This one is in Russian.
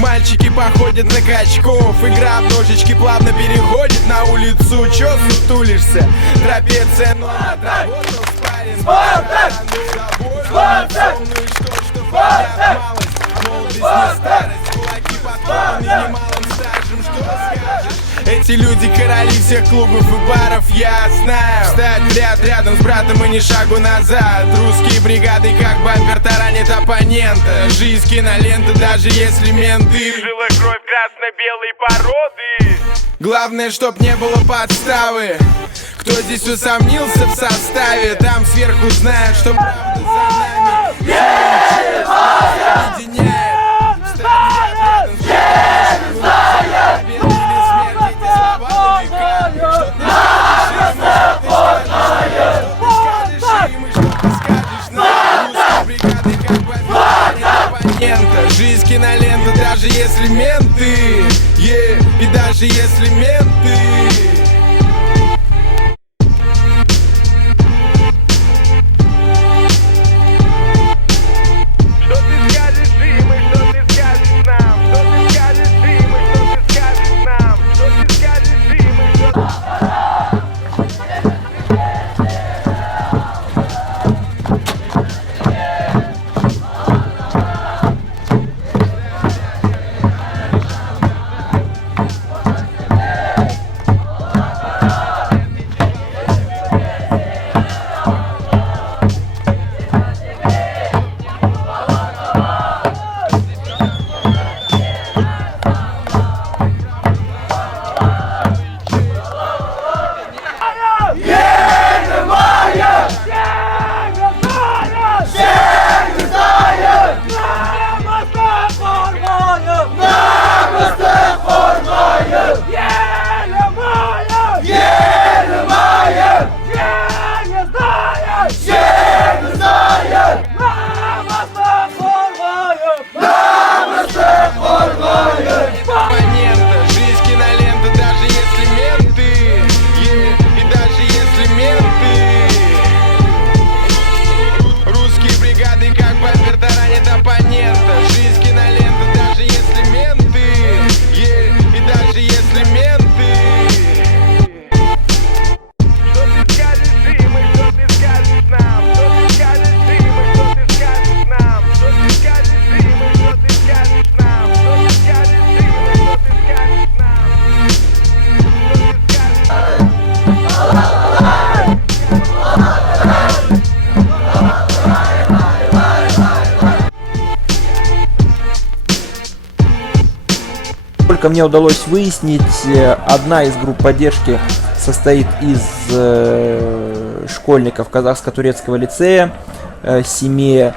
Мальчики походят на качков, игра в ножички плавно переходит на улицу. Чё сутулишься? Трапеция, но отработал спарринг. Спартак! Спартак! Молодость не старость, кулаки подкованы немалым стажем. Что скажешь? Эти люди короли всех клубов и баров, я знаю. Встать в ряд рядом с братом и ни шагу назад. Русские бригады как бампер таранит оппонента. Жизнь кинолента, даже если менты. Жила кровь красно-белой породы. Главное, чтоб не было подставы. Кто здесь усомнился в составе, там сверху знают, что правда за нами. Объединяет. Жизнь кинолента, даже если менты, и даже если менты. Насколько мне удалось выяснить, одна из групп поддержки состоит из школьников казахско-турецкого лицея, 7